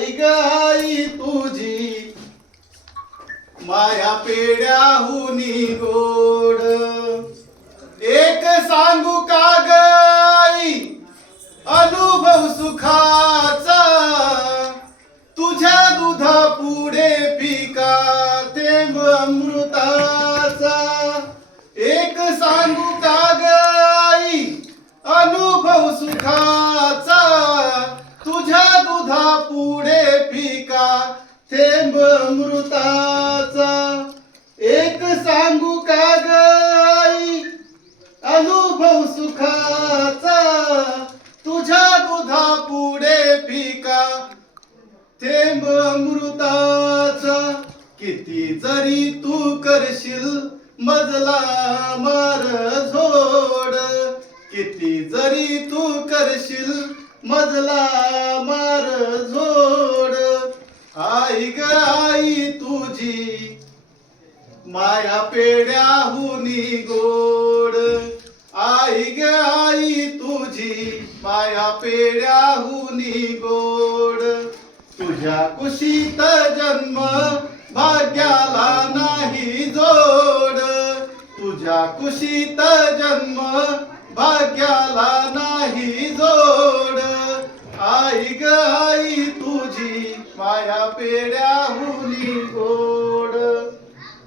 आई गाई तुझी. माया पेड्याहुनी गोड. एक सांगू का गाई? अनुभव सुखाचा. तुझ्या दुधा पुढे पिका ते अमृताचा. एक सांगू का गाई? अनुभव सुखा तुझ्या पुढे पिका थेंब अमृताचा. एक सांगू का गाई आई? अनुभव सुखाचा. तुझ्या दुधा पुढे पिका थेंब अमृताचा. किती जरी तू करशील मजला मार झोड. किती जरी तू करशील मजला मार झोड. आई ग आई तुझी माया पेड्याहुनी गोड. आई ग आई तुझी माया पेड्याहुनी गोड. तुझ्या कुशीत जन्म भाग्याला नाही जोड. तुझ्या कुशीत जन्म माया माया पेड्याहुनी गोड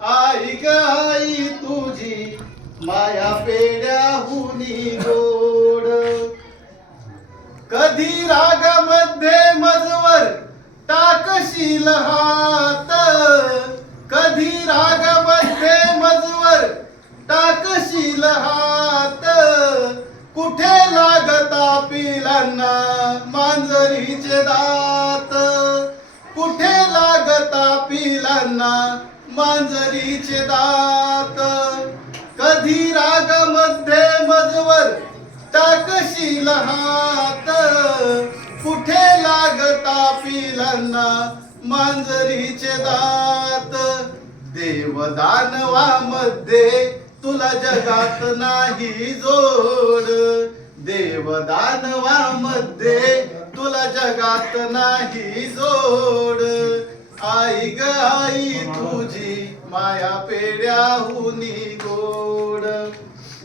आई ग आई तुझी माया पेड्याहुनी गोड. कधी रागामध्ये मजवर टाकशील हात. कधी रागामध्ये मजवर टाकशील हात. ना मांजरीचे दात. कधी रागामध्ये मजवर टाकशील हात कुठे लागता पिलांना मांजरीचे दात. देवदानवामध्ये तुला जगात नाही जोड. देवदानवामध्ये तुला जगात नाही जोड.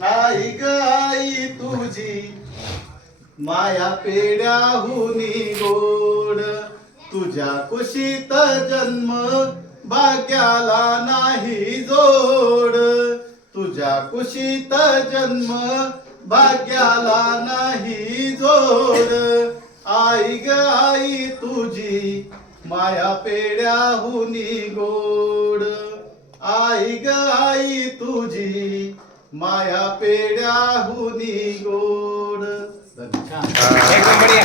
आई ग आई तुझी माया पेड्याहुनी गोड. तुझ्या कुशीत जन्म भाग्याला नाही जोड. तुझ्या कुशीत जन्म भाग्याला नाही जोड. आई ग आई तुझी माया पेड्याहुनी गोड. आई ग आई तुझी माया पेड्याहुनी गोड